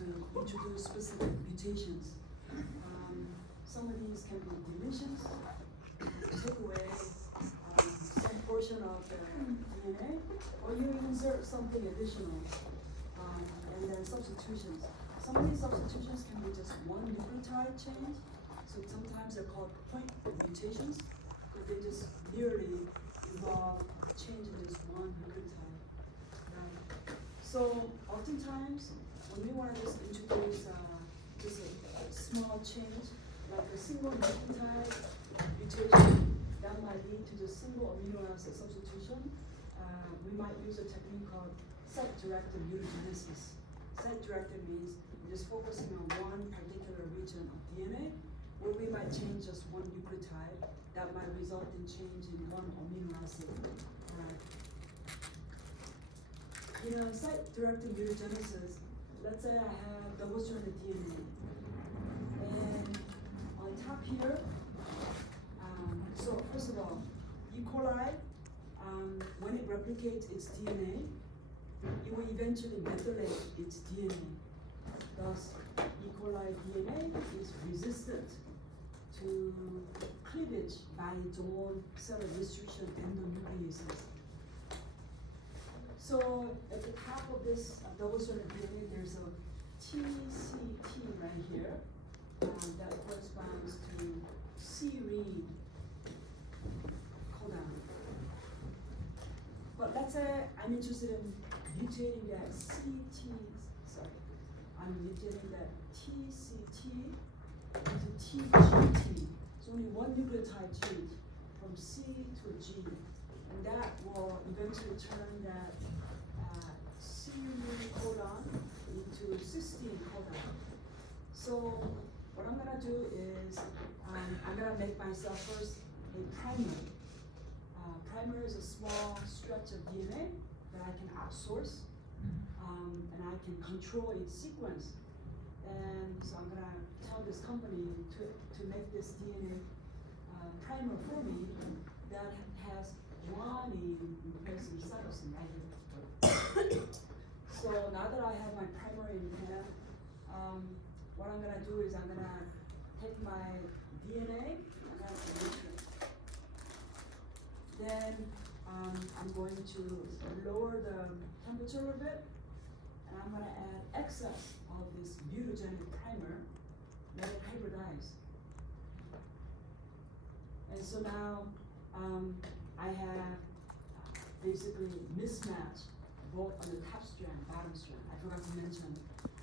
to introduce specific mutations. Some of these can be deletions, take away some portion of the DNA, or you insert something additional, and then substitutions. Some of these substitutions can be just one nucleotide change, so sometimes they're called point mutations, but they just merely involve changing this one nucleotide. So oftentimes, when we want to just introduce just a small change, like a single nucleotide mutation that might lead to the single amino acid substitution, we might use a technique called site-directed mutagenesis. Site-directed means we're just focusing on one particular region of DNA, where we might change just one nucleotide that might result in change in one amino acid. Right. In a site-directed mutagenesis, let's say I have double-stranded DNA, and on top here, so first of all, E. coli, when it replicates its DNA, it will eventually methylate its DNA. Thus, E. coli DNA is resistant to cleavage by its own cell restriction endonucleases. So at the top of this double-stranded DNA, there's a TCT right here that corresponds to serine codon. But let's say I'm interested in mutating that I'm mutating that TCT into TGT. It's only one nucleotide change from C to G. And that will eventually turn that serine codon into cysteine codon. So what I'm gonna do is I'm gonna make myself first a primer. Primer is a small stretch of DNA that I can outsource, and I can control its sequence. And so I'm gonna tell this company to make this DNA primer for me that has guanine replacing cytosine right here. So now that I have my primer in hand, what I'm gonna do is I'm gonna take my DNA, then I'm going to lower the temperature a little bit, and I'm gonna add excess of this mutagenic primer, let it hybridize. And so now I have basically mismatch both on the top strand, bottom strand. I forgot to mention,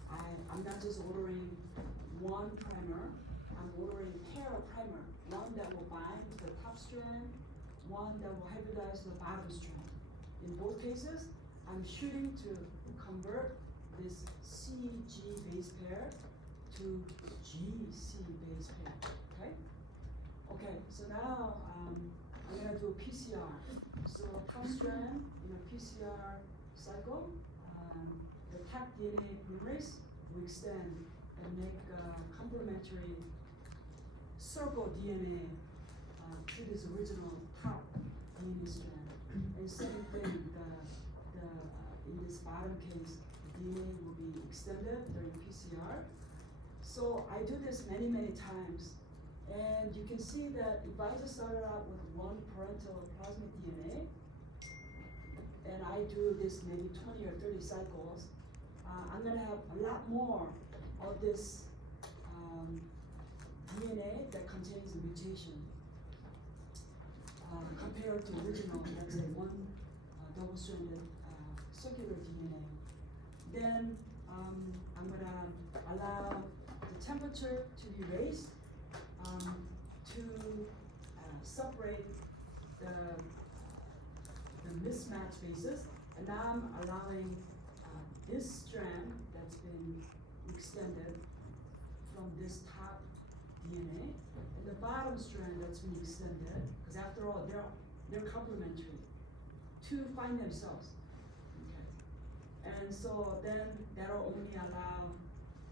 I'm not just ordering one primer, I'm ordering a pair of primer, one that will bind to the top strand, one that will hybridize to the bottom strand. In both cases, I'm shooting to convert this CG base pair to GC base pair, okay? Okay, so now I'm gonna do a PCR. So top strand in a PCR cycle, the top DNA polymerase will extend and make complementary circle DNA to this original top DNA strand. And same thing, in this bottom case, the DNA will be extended during PCR. So I do this many, many times. And you can see that if I just started out with one parental plasmid DNA, and I do this maybe 20 or 30 cycles, I'm gonna have a lot more of this DNA that contains a mutation compared to original, let's say one double-stranded circular DNA. Then I'm gonna allow the temperature to be raised to separate the mismatch bases, and now I'm allowing this strand that's been extended from this top DNA, and the bottom strand that's been extended, because after all, they're complementary to find themselves. Okay. And so then that'll only allow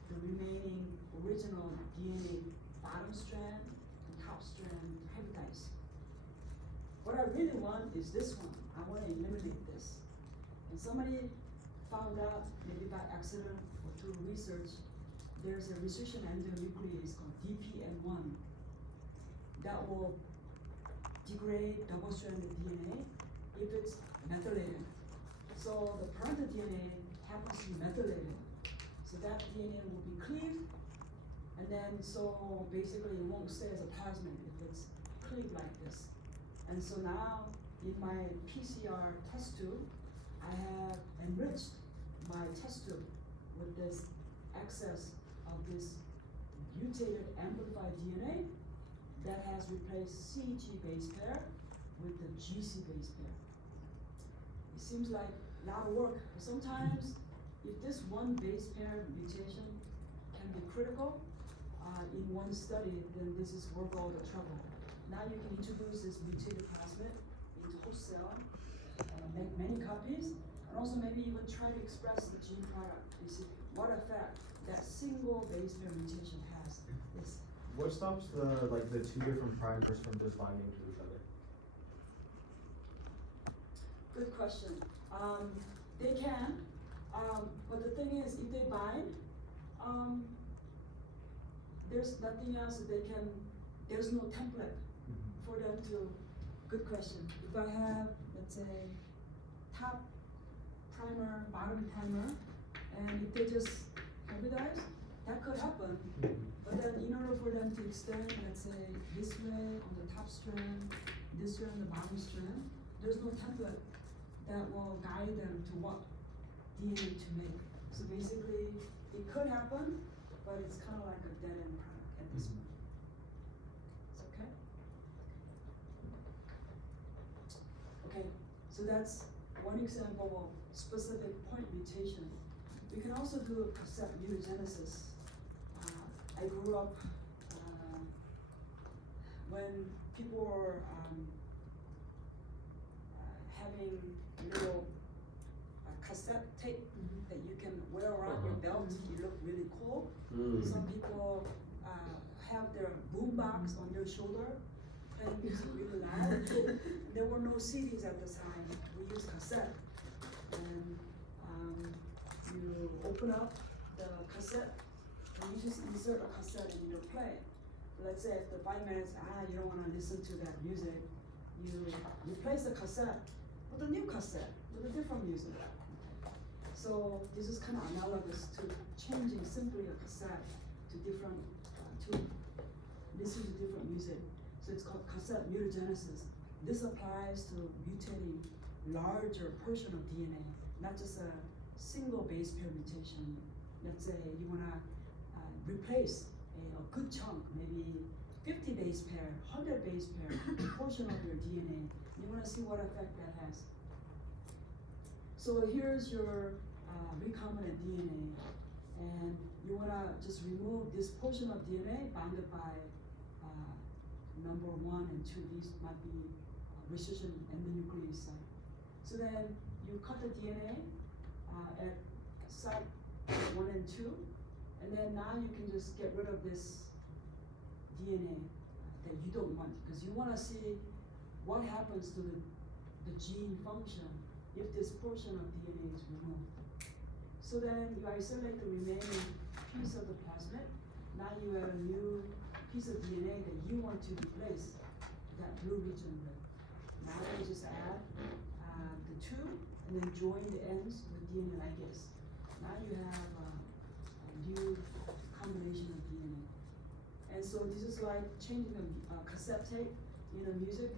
the remaining original DNA bottom strand and top strand to hybridize. What I really want is this one. I want to eliminate this. And somebody found out, maybe by accident or through research, there's a recession endonuclease called DPN1 that will degrade double-stranded DNA if it's methylated. So the parental DNA happens to be methylated. So that DNA will be cleaved, and then so basically it won't stay as a plasmid if it's cleaved like this. And so now in my PCR test tube, I have enriched my test tube with this excess of this mutated amplified DNA that has replaced CG base pair with the GC base pair. It seems like a lot of work, but sometimes if this one base pair mutation can be critical in one study, then this is worth all the trouble. Now you can introduce this mutated plasmid into host cell, make many copies, and also maybe even try to express the gene product. You see what effect that single base pair mutation has. Yes. What stops the two different primers from just binding to each other? Good question. They can, but the thing is, if they bind, there's nothing else that they can. There's no template for them to. Good question. If I have, let's say, top primer, bottom primer, and if they just hybridize, that could happen. But then in order for them to extend, let's say, this way on the top strand, this way on the bottom strand, there's no template that will guide them to what DNA to make. So basically, it could happen, but it's kind of like a dead end product at this point. It's okay? Okay, so that's one example of specific point mutation. We can also do cassette mutagenesis. I grew up when people were having little cassette tape that you can wear around your belt. You look really cool. Some people have their boombox on their shoulder, playing music really loud. There were no CDs at the time. We used cassette, and you open up the cassette. And you just insert a cassette and you play. Let's say after 5 minutes, you don't want to listen to that music. You replace the cassette with a new cassette with a different music. So this is kind of analogous to changing simply a cassette to different, to listen to different music. So it's called cassette mutagenesis. This applies to mutating larger portion of DNA, not just a single base pair mutation. Let's say you want to replace a good chunk, maybe 50 base pair, 100 base pair portion of your DNA. You want to see what effect that has. So here's your recombinant DNA, and you want to just remove this portion of DNA bounded by number 1 and 2. These might be recession endonuclease site. So then you cut the DNA at site 1 and 2. And then now you can just get rid of this DNA that you don't want, because you want to see what happens to the gene function if this portion of DNA is removed. So then you isolate the remaining piece of the plasmid. Now you have a new piece of DNA that you want to replace that blue region with. Now you just add the 2 and then join the ends with DNA ligase. Now you have new combination of DNA. And so this is like changing a cassette tape in a music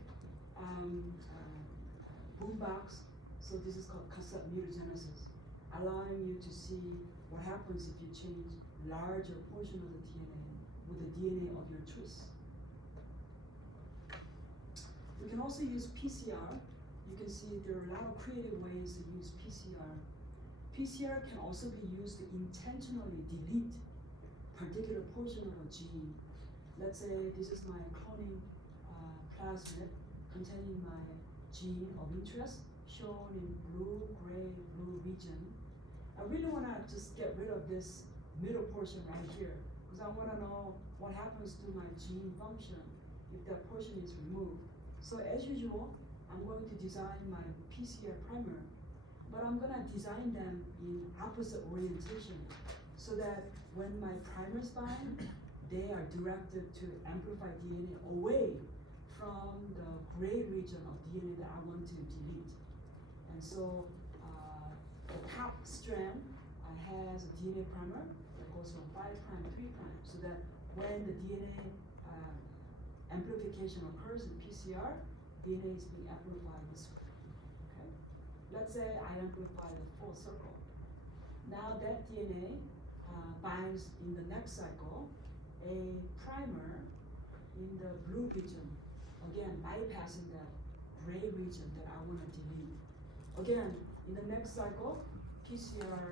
boombox. So this is called cassette mutagenesis, allowing you to see what happens if you change larger portion of the DNA with the DNA of your choice. We can also use PCR. You can see there are a lot of creative ways to use PCR. PCR can also be used to intentionally delete particular portion of a gene. Let's say this is my cloning plasmid containing my gene of interest, shown in blue, gray, blue region. I really want to just get rid of this middle portion right here, because I want to know what happens to my gene function if that portion is removed. So as usual, I'm going to design my PCR primer but I'm gonna design them in opposite orientation so that when my primers bind, they are directed to amplify DNA away from the gray region of DNA that I want to delete. And so the top strand has a DNA primer that goes from 5' to 3', so that when the DNA amplification occurs in PCR, DNA is being amplified this way. Okay? Let's say I amplify the full circle. Now that DNA binds in the next cycle a primer in the blue region, again bypassing that gray region that I want to delete. Again, in the next cycle, PCR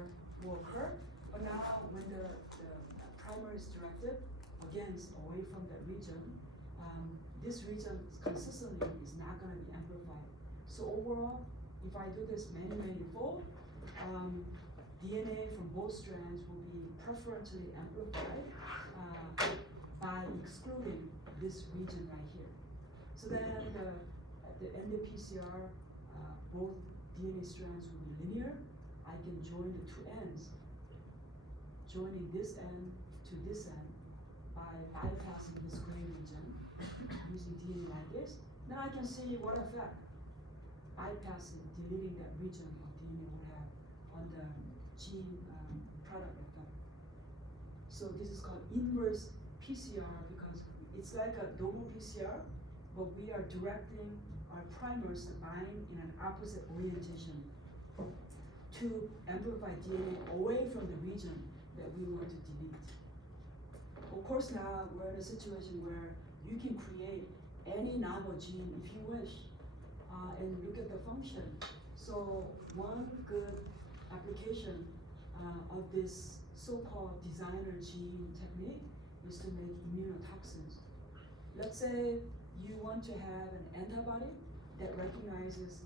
will occur, but now when the primer is directed against away from that region, this region consistently is not going to be amplified. So overall, if I do this many fold, DNA from both strands will be preferentially amplified by excluding this region right here. So then at the end of PCR, both DNA strands will be linear. I can join the two ends, joining this end to this end by bypassing this gray region using DNA ligase. Then I can see what effect bypassing, deleting that region of DNA will have on the gene product effect. So this is called inverse PCR because it's like a normal PCR, but we are directing our primers to bind in an opposite orientation to amplify DNA away from the region that we want to delete. Of course, now we're in a situation where you can create any novel gene if you wish, and look at the function. So one good application of this so-called designer gene technique is to make immunotoxins. Let's say you want to have an antibody that recognizes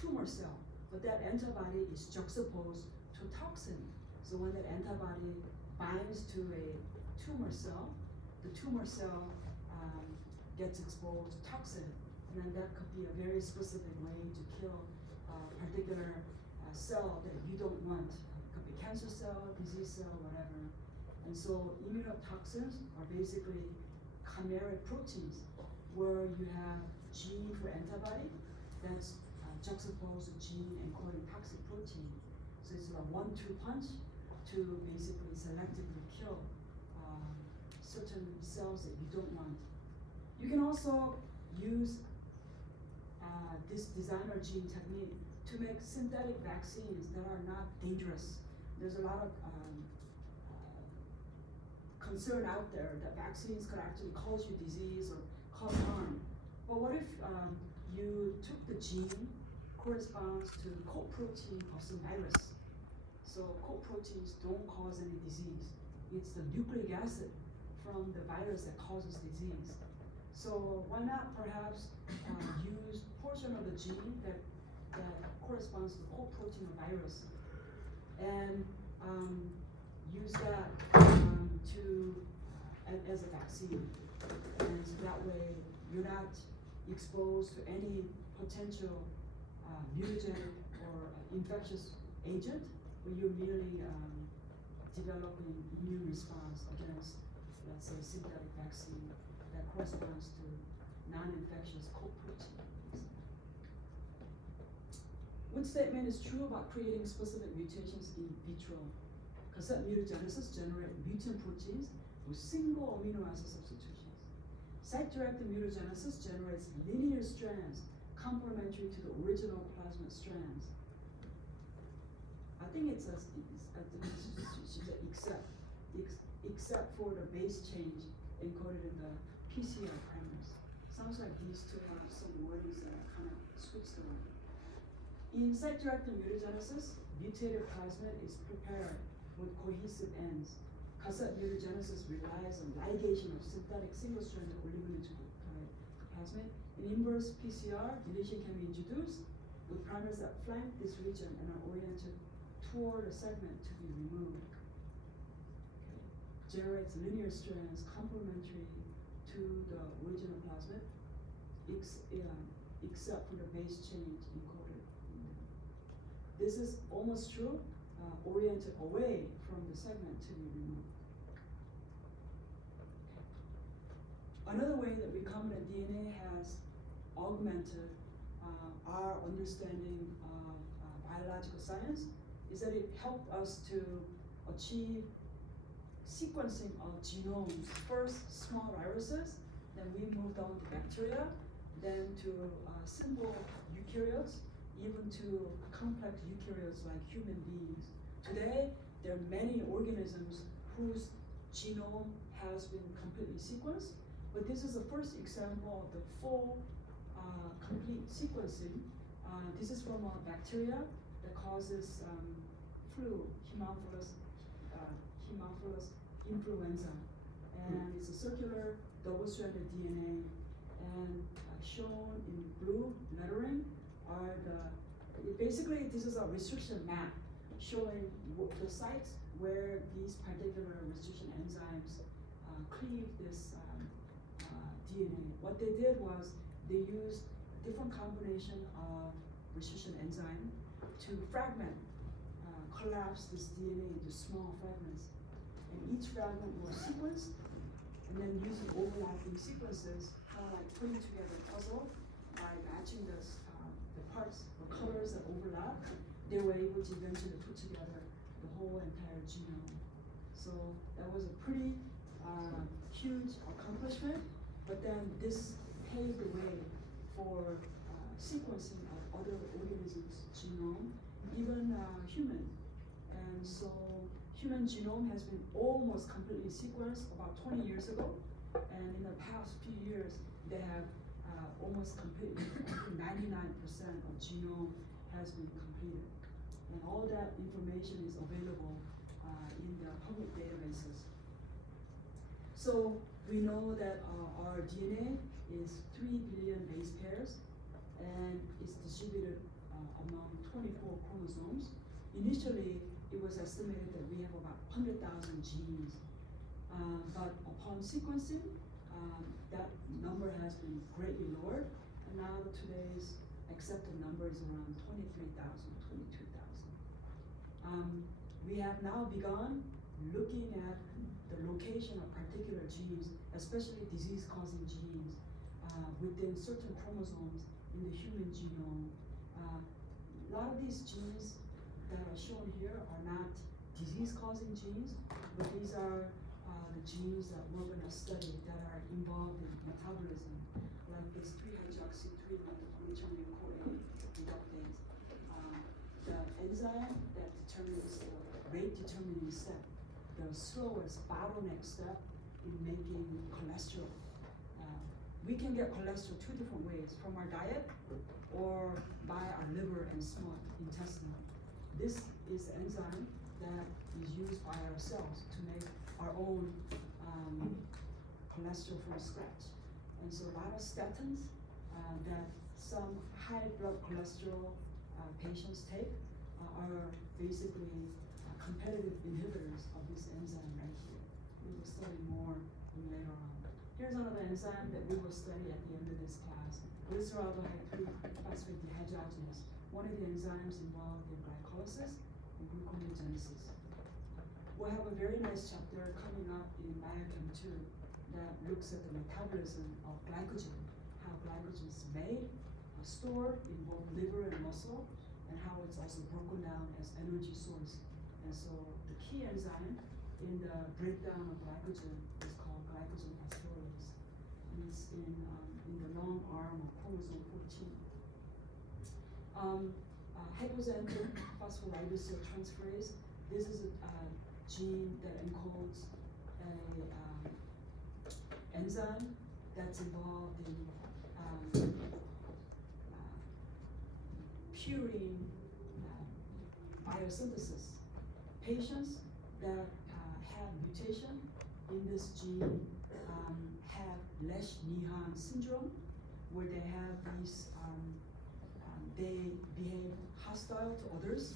tumor cell, but that antibody is juxtaposed to toxin. So when that antibody binds to a tumor cell, the tumor cell gets exposed to toxin, and then that could be a very specific way to kill a particular cell that you don't want. It could be cancer cell, disease cell, whatever. And so immunotoxins are basically chimeric proteins where you have gene for antibody that's juxtaposed to gene encoding toxic protein. So it's a 1-2 punch to basically selectively kill certain cells that you don't want. You can also use this designer gene technique to make synthetic vaccines that are not dangerous. There's a lot of concern out there that vaccines could actually cause you disease or cause harm. But what if you took the gene corresponds to the coat protein of some virus? So coat proteins don't cause any disease. It's the nucleic acid from the virus that causes disease. So why not perhaps use portion of the gene that corresponds to the coat protein of virus and use that to as a vaccine, and so that way you're not exposed to any potential mutagenic or infectious agent, but you're merely developing immune response against, let's say, synthetic vaccine that corresponds to non-infectious coat protein. One statement is true about creating specific mutations in vitro. Cassette mutagenesis generates mutant proteins with single amino acid substitutions. Site-directed mutagenesis generates linear strands complementary to the original plasmid strands. I think it should say except for the base change encoded in the PCR primers. Sounds like these two have some wordings that are kind of switched around. In site-directed mutagenesis, mutated plasmid is prepared with cohesive ends. Cassette mutagenesis relies on ligation of synthetic single-stranded oligonucleotide plasmid. In inverse PCR, deletion can be introduced with primers that flank this region and are oriented toward a segment to be removed. Okay. Generates linear strands complementary to the original plasmid, except for the base change encoded in there. this is almost true, oriented away from the segment to be removed. Another way that recombinant DNA has augmented our understanding of biological science is that it helped us to achieve sequencing of genomes. First, small viruses, then we moved on to bacteria, then to simple eukaryotes, even to complex eukaryotes like human beings. Today, there are many organisms whose genome has been completely sequenced, but this is the first example of the full complete sequencing. This is from a bacteria that causes flu, Haemophilus influenza, and it's a circular double-stranded DNA. And shown in blue lettering are basically this is a restriction map showing the sites where these particular restriction enzymes cleave this DNA. What they did was they used different combination of restriction enzyme to fragment, collapse this DNA into small fragments. And each fragment was sequenced, and then using overlapping sequences, kind of like putting together a puzzle by matching the parts, the colors that overlap, they were able to eventually put together the whole entire genome. So that was a pretty huge accomplishment, but then this paved the way for sequencing of other organisms' genome, even human. And so human genome has been almost completely sequenced about 20 years ago, and in the past few years, they have almost completely, 99% of genome has been completed. And all that information is available in the public databases. So we know that our DNA is 3 billion base pairs, and it's distributed among 24 chromosomes. Initially, it was estimated that we have about 100,000 genes, but upon sequencing, that number has been greatly lowered, and now today's accepted number is around 23,000, 22,000. We have now begun looking at the location of particular genes, especially disease-causing genes, within certain chromosomes in the human genome. A lot of these genes that are shown here are not disease-causing genes, but these are the genes that we're going to study that are involved in metabolism, like this 3-hydroxy-3-methylglutaminyl-CoA reductase. The enzyme that determines the rate-determining step, the slowest bottleneck step in making cholesterol. We can get cholesterol two different ways, from our diet or by our liver and small intestine. This is the enzyme that is used by our cells to make our own cholesterol from scratch. And so a lot of statins that some high blood cholesterol patients take are basically competitive inhibitors of this enzyme right here. We will study more later on. Here's another enzyme that we will study at the end of this class, glyceraldehyde 3-phosphate dehydrogenase, one of the enzymes involved in glycolysis and gluconeogenesis. We'll have a very nice chapter coming up in Biochem 2 that looks at the metabolism of glycogen, how glycogen is made, stored in both liver and muscle, and how it's also broken down as energy source. And so the key enzyme in the breakdown of glycogen is called glycogen phosphorylase. And it's in the long arm of chromosome 14. Hypoxanthine phospholipase transferase. This is a gene that encodes an enzyme that's involved in purine biosynthesis. Patients that have mutation in this gene have Lesch-Nyhan syndrome, where they have these, they behave hostile to others,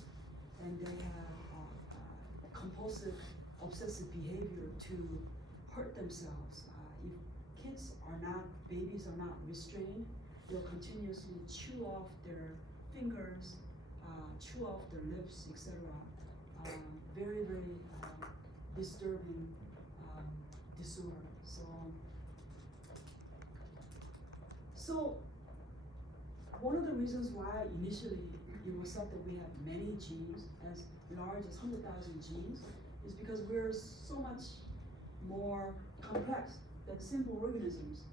and they have compulsive, obsessive behavior to hurt themselves. If babies are not restrained, they'll continuously chew off their fingers, chew off their lips, etc. Very, very disturbing disorder. So one of the reasons why initially it was thought that we have many genes, as large as 100,000 genes, is because we're so much more complex than simple organisms.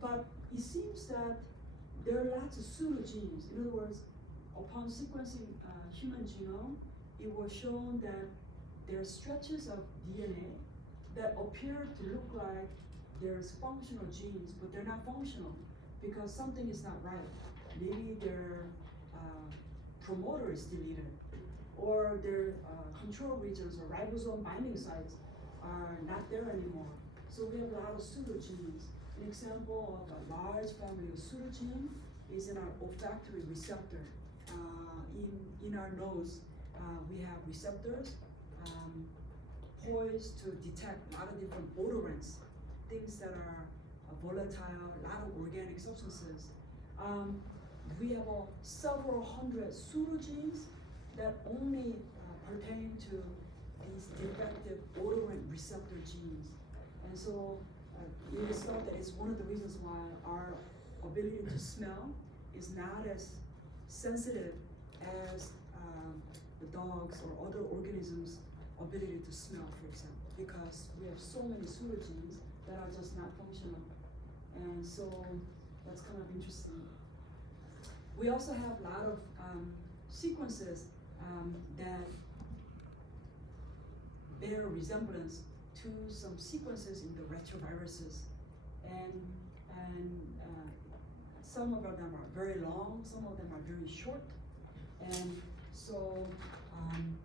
But it seems that there are lots of pseudogenes. In other words, upon sequencing human genome, it was shown that there are stretches of DNA that appear to look like there's functional genes, but they're not functional because something is not right. Maybe their promoter is deleted, or their control regions or ribosome binding sites are not there anymore. So we have a lot of pseudogenes. An example of a large family of pseudogene is in our olfactory receptor. In our nose, we have receptors poised to detect a lot of different odorants, things that are volatile, a lot of organic substances. We have several hundred pseudogenes that only pertain to these defective odorant receptor genes. And so it is thought that it's one of the reasons why our ability to smell is not as sensitive as the dogs or other organisms' ability to smell, for example, because we have so many pseudogenes that are just not functional. And so that's kind of interesting. We also have a lot of sequences that bear resemblance to some sequences in the retroviruses. And some of them are very long, some of them are very short. And so,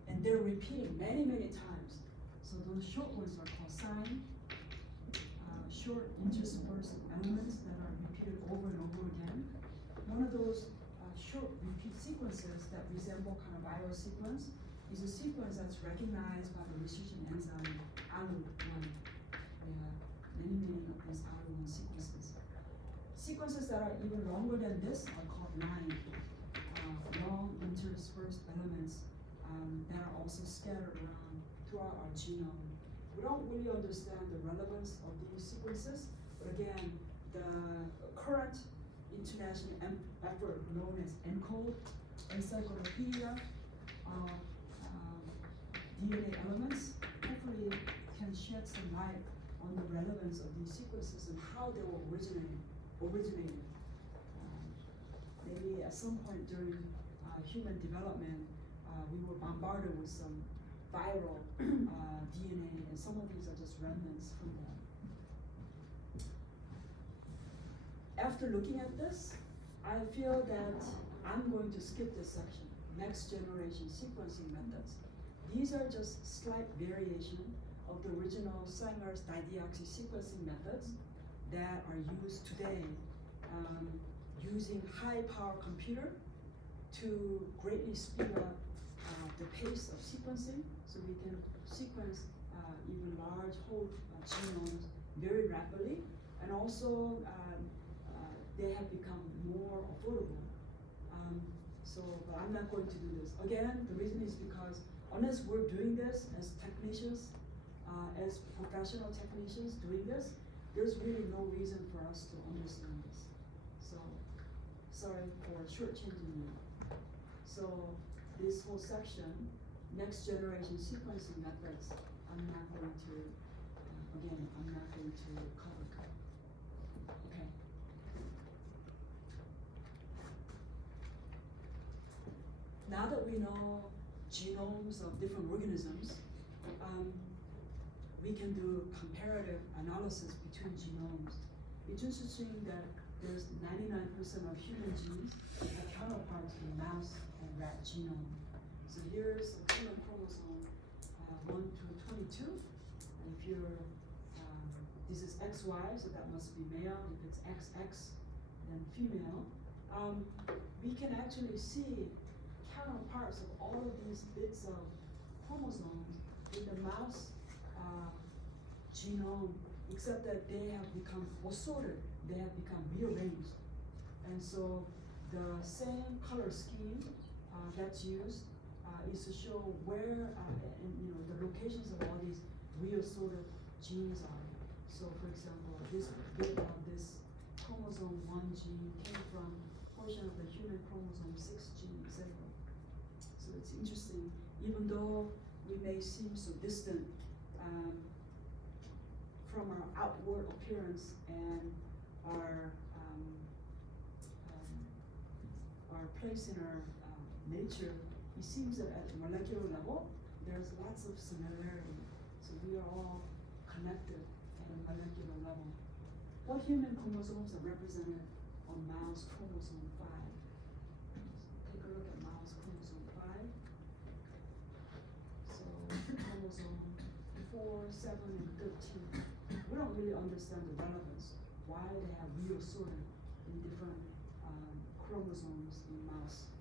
and they're repeating many, many times. So those short ones are called SINE, short interspersed elements that are repeated over and over again. One of those short repeat sequences that resemble kind of viral sequence is a sequence that's recognized by the researching enzyme ALU1. Many of these ALU1 sequences. Sequences that are even longer than this are called LINE, long interspersed elements that are also scattered around throughout our genome. We don't really understand the relevance of these sequences, but again, the current international effort known as ENCODE, Encyclopedia of DNA Elements, hopefully can shed some light on the relevance of these sequences and how they were originated. Maybe at some point during human development, we were bombarded with some viral DNA, and some of these are just remnants from that. After looking at this, I feel that I'm going to skip this section, next generation sequencing methods. These are just slight variation of the original Sanger's dideoxy sequencing methods that are used today, using high power computer to greatly speed up the pace of sequencing, so we can sequence even large whole genomes very rapidly, and also they have become more affordable. But I'm not going to do this. Again, the reason is because unless we're doing this as technicians, as professional technicians doing this, there's really no reason for us to understand this. So, sorry for shortchanging you. So, this whole section, next generation sequencing methods, I'm not going to, I'm not going to cover. Okay. Now that we know genomes of different organisms, we can do comparative analysis between genomes. It's interesting that there's 99% of human genes are counterparts in mouse and rat genome. So here's a human chromosome 1 through 22. And if you're, this is XY, so that must be male. If it's XX, then female. We can actually see counterparts of all of these bits of chromosomes in the mouse genome, except that they have become assorted, they have become rearranged. And so the same color scheme that's used is to show where and the locations of all these reassorted genes are. So, for example, this bit of this chromosome 1 gene came from portion of the human chromosome 6 gene, etc. So it's interesting, even though we may seem so distant from our outward appearance and our place in our nature, it seems that at molecular level, there's lots of similarity. So we are all connected at a molecular level. What human chromosomes are represented on mouse chromosome 5? Take a look at mouse chromosome 5. So chromosome 4, 7, and 13. We don't really understand the relevance, why they have reassorted in different chromosomes in mouse.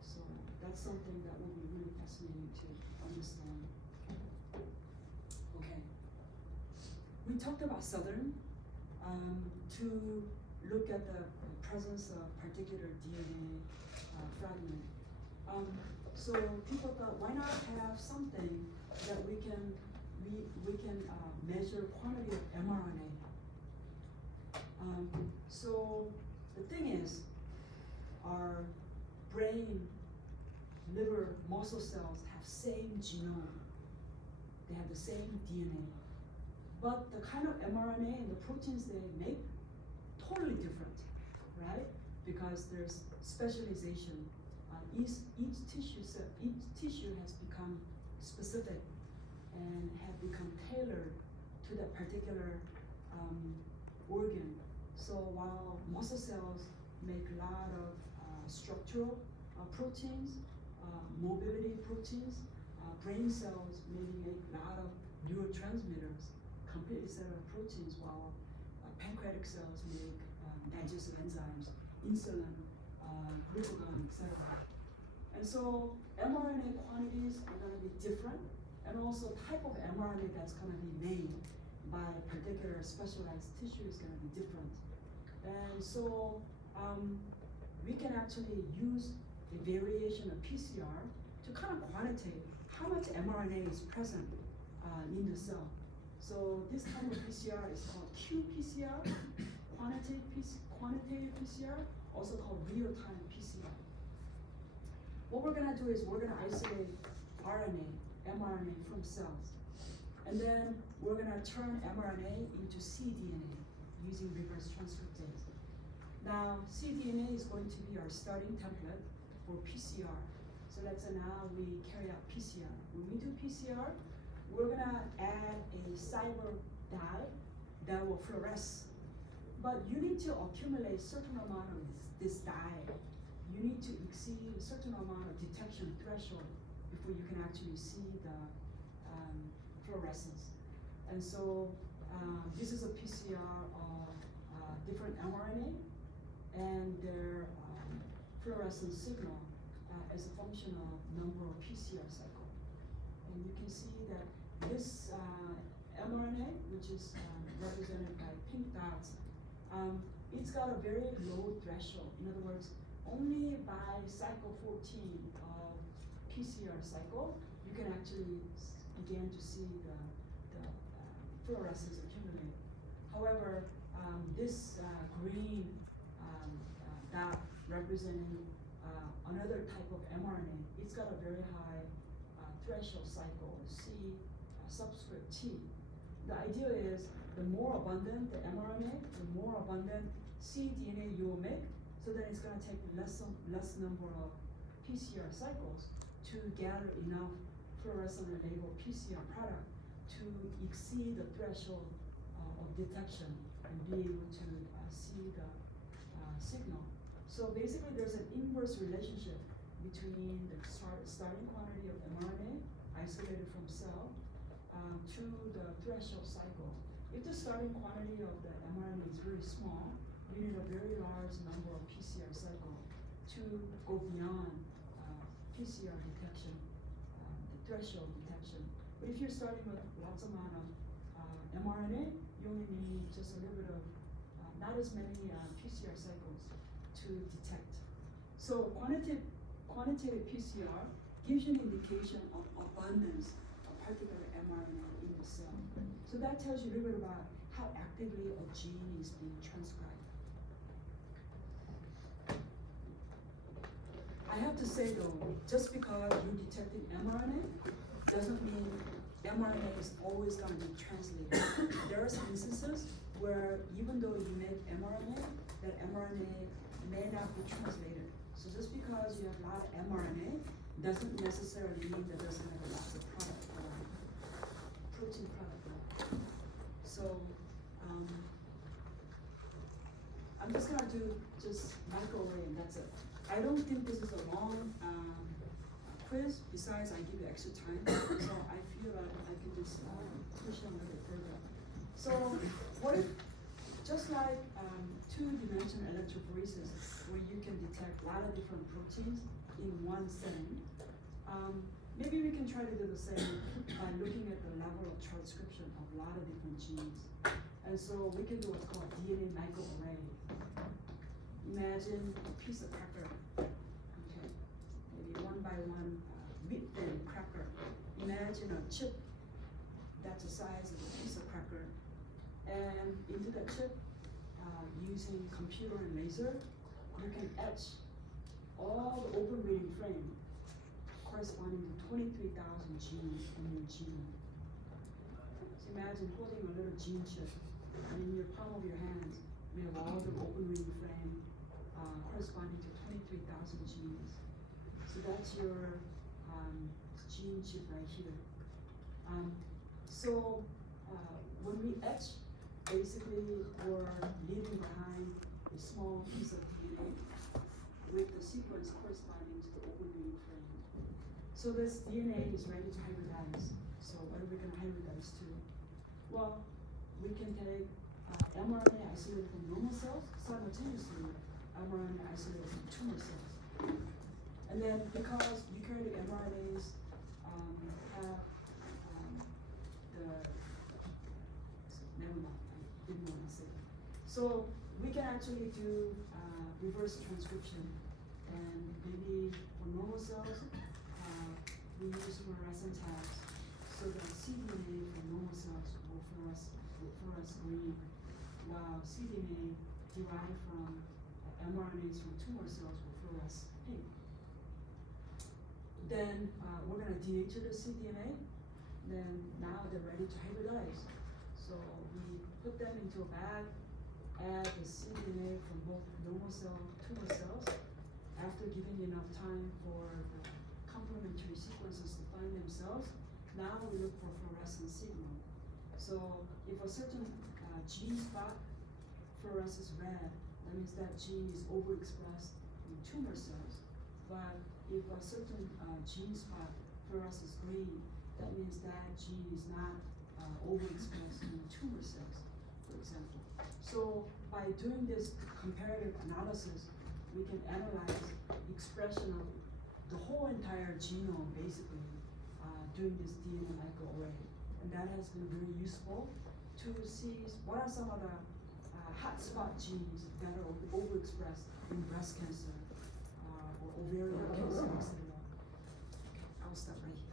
So that's something that will be really fascinating to understand. Okay. We talked about Southern to look at the presence of particular DNA fragment. So people thought, why not have something that we can measure quantity of mRNA. So the thing is, our brain, liver, muscle cells have same genome. They have the same DNA. But the kind of mRNA and the proteins they make, totally different, right? Because there's specialization. Each tissue has become specific and have become tailored to that particular organ. So while muscle cells make a lot of structural proteins, mobility proteins, brain cells maybe make a lot of neurotransmitters, complete set of proteins, while pancreatic cells make digestive enzymes, insulin, glucagon, etc. And so mRNA quantities are going to be different, and also type of mRNA that's going to be made by particular specialized tissue is going to be different. And so we can actually use a variation of PCR to kind of quantitate how much mRNA is present in the cell. So this kind of PCR is called qPCR, quantitative PCR, also called real-time PCR. What we're gonna do is we're gonna isolate RNA, mRNA from cells. And then we're gonna turn mRNA into cDNA using reverse transcriptase. Now, cDNA is going to be our starting template for PCR. So let's say now we carry out PCR. When we do PCR, we're gonna add a cyber dye that will fluoresce. But you need to accumulate certain amount of this dye. You need to exceed a certain amount of detection threshold before you can actually see the fluorescence. And so this is a PCR of different mRNA and their fluorescence signal as a function of number of PCR cycle. And you can see that this mRNA, which is represented by pink dots, it's got a very low threshold. In other words, only by cycle 14 of PCR cycle, you can actually begin to see the fluorescence accumulate. However, this green dot representing another type of mRNA, it's got a very high threshold cycle, C subscript T. The idea is the more abundant the mRNA, the more abundant cDNA you will make, so that it's going to take less number of PCR cycles to gather enough fluorescent labeled PCR product to exceed the threshold of detection and be able to see the signal. So basically there's an inverse relationship between the starting quantity of mRNA isolated from cell to the threshold cycle. If the starting quantity of the mRNA is very small, you need a very large number of PCR cycle to go beyond PCR detection, the threshold detection. But if you're starting with lots amount of mRNA, you only need just a little bit of, not as many PCR cycles to detect. So quantitative PCR gives you an indication of abundance of particular mRNA in the cell. So that tells you a little bit about how actively a gene is being transcribed. I have to say though, just because you're detecting mRNA doesn't mean mRNA is always going to be translated. There are some instances where even though you make mRNA, that mRNA may not be translated. So just because you have a lot of mRNA doesn't necessarily mean that there's going to be lots of product, protein product. So I'm just going to do just microarray and that's it. I don't think this is a long quiz. Besides, I give you extra time, so I feel like I can just push on a little bit further. So what if, just like two-dimensional electrophoresis, where you can detect a lot of different proteins in one setting, maybe we can try to do the same by looking at the level of transcription of a lot of different genes. And so we can do what's called DNA microarray. Imagine a piece of cracker, okay, maybe one by one wheat thin cracker. Imagine a chip that's the size of a piece of cracker, and into that chip, using computer and laser, you can etch all the open reading frame corresponding to 23,000 genes in your genome. So imagine holding a little gene chip, and in your palm of your hands, you have all the open reading frame corresponding to 23,000 genes. So that's your gene chip right here. When we etch, basically we're leaving behind a small piece of DNA with the sequence corresponding to the open reading frame. So this DNA is ready to hybridize. So what are we going to hybridize to? Well, we can take mRNA isolated from normal cells, simultaneously mRNA isolated from tumor cells. And then because eukaryotic mRNAs have never mind, I didn't want to say that. So we can actually do reverse transcription, and maybe for normal cells, we use fluorescent tags, so that cDNA from normal cells will fluoresce green, while cDNA derived from mRNAs from tumor cells will fluoresce pink. Then we're going to DH the cDNA, then now they're ready to hybridize. So we put them into a bag, add the cDNA from both normal cell, tumor cells. After giving enough time for the complementary sequences to find themselves, now we look for fluorescent signal. So if a certain gene spot fluoresces red, that means that gene is overexpressed in tumor cells. But if a certain gene spot fluoresces green, that means that gene is not overexpressed in tumor cells, for example. So by doing this comparative analysis, we can analyze the expression of the whole entire genome, basically, doing this DNA microarray. And that has been very useful to see what are some of the hotspot genes that are overexpressed in breast cancer or ovarian cancer, etc. Okay, I'll stop right here.